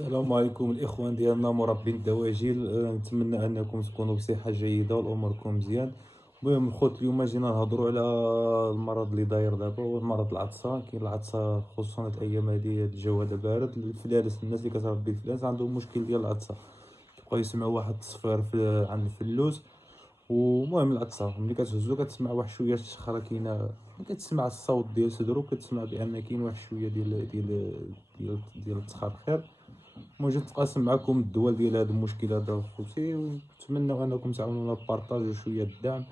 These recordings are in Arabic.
السلام عليكم الاخوان ديالنا مربين الدواجن. نتمنى انكم تكونوا بصحه جيده والاموركم مزيان. المهم الخوت اليوم جينا نهضروا على المرض اللي داير دابا، هو مرض العطسه. كاين العطسه خصوصا هاد الايام هادي، هاد الجو هذا بارد. الفلالس، الناس اللي كتربي الفلالس عندهم مشكل ديال العطسه، تبقاو يسمعوا واحد التصفير عند الفلوس. ومهم العطسه ملي كتهزو كتسمع واحد شويه الشخره كاينه، ملي كتسمع الصوت ديال صدرو كتسمع بان كاين واحد شويه ديال التخرخير. المهم جيت نتقاسم معكم الدول ديال هذا المشكل هذا خوتي، ونتمنى انكم تعاونونا ببارطاج وشويه الدعم.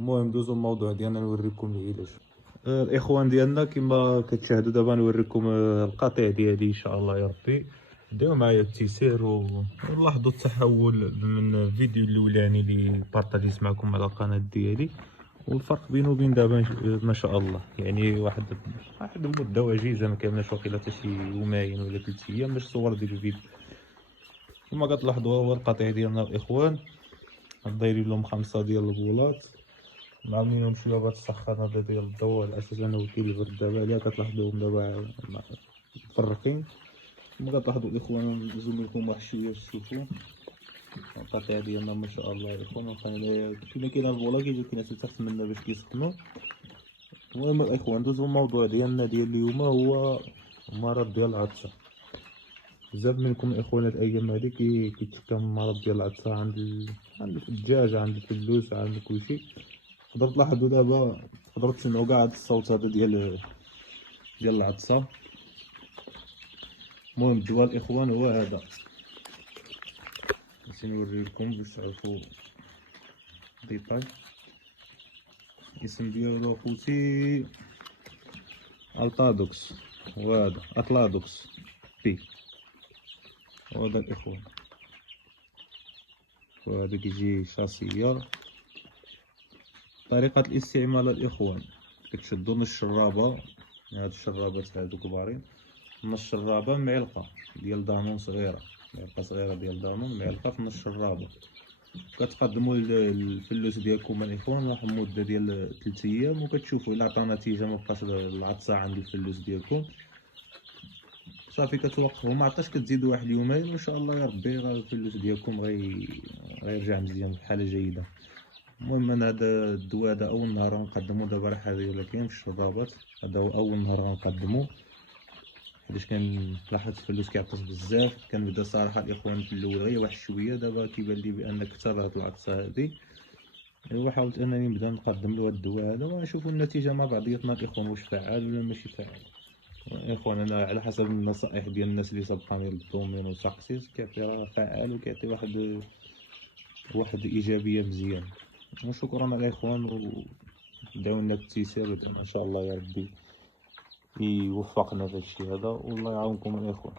المهم دوزو الموضوع ديالنا نوريكم العلاج. الاخوان ديالنا كما كتشاهدوا دابا نوريكم القطيع ديالي ان شاء الله يا ربي. داو معايا التيسير ولاحظوا التحول من الفيديو الاولاني اللي بارطاجيت معكم على القناه ديالي، والفرق بينه وبين دابا ما شاء الله. يعني واحد المده وجيزه، ما كاملش واقيلا حتى شي يومين ولا 3 ايام باش صور ديك الفيديو. كما كتلاحظوا هو القطيع ديالنا الاخوان، دايرين لهم 5 ديال البولات، معملينهم شويه بهاد السخان هذا ديال الضوء على اساس انه كيبرد. دابا عليها كتلاحظوهم دابا مفرقين. كما كتلاحظوا الاخوان نزوم لكم واحد شويه باش تشوفوا القطيع ديالنا ما شاء الله الاخوان. كاين البولا كيجيو كاين حتى تحت منا باش كيسخنوا. المهم الاخوان ندوزو الموضوع ديالنا ديال اليوم، هو مرض ديال العطسه. بزاف منكم الاخوان هاد الايام هادي كيتشكى من مرض ديال العطسه عند الدجاج، عند الفلوس، عند كلشي. تقدروا تلاحظوا دابا، تقدروا تسمعوا كاع هاد الصوت هذا ديال العطسه. المهم الدواء الاخوان هو هذا، باش نوريكم باش تعرفوا ديتاي. الاسم ديالو اخوتي التادوكس، وهذا اتلادوكس بي، وهذا الاخوان. وهذا كيجي شاسية. طريقة الاستعمال الاخوان، كتشدو من الشرابة، هاد الشرابات هادو كبارين، من الشرابة معلقة ديال دانون صغيرة، معلقة صغيرة ديال دانون، معلقة في نص الشرابة. كتقدموا الفلوس ديالكم الاخوان واحد المدة ديال 3 ايام، وكتشوفوا الا عطا نتيجة مبقاش العطسة عند الفلوس ديالكم صافي كتوقفوا. ما عطاش كتزيدوا واحد اليومين وان شاء الله يا ربي راه الفلوس ديالكم غيرجع مزيان بحالة جيدة. المهم انا هذا الدواء هذا اول نهار غنقدمو، دابا راه حاليا ولا كاين في الشرابات. هذا هو اول نهار غنقدمو، حيتاش لاحظت الفلوس كيعطس بزاف. كنبدا صراحه الاخوان في الاول غير واحد شويه، دابا كيبان لي بان كثر هاد العطسه هادي. ايوا حاولت انني نبدا نقدم له هاد الدواء هذا ونشوفوا النتيجه مع بعضياتنا الاخوان، واش فعال ولا ماشي فعال. اخوان انا على حسب النصائح ديال الناس اللي سبقاني للدومين وساقسيت، كيعطي راه فعال وكيعطي واحد ايجابيه مزيان. وشكرا الاخوان، ودعوا لنا بالتيسير ان شاء الله يا ربي يوفقنا في هادشي هذا، والله يعاونكم الاخوان.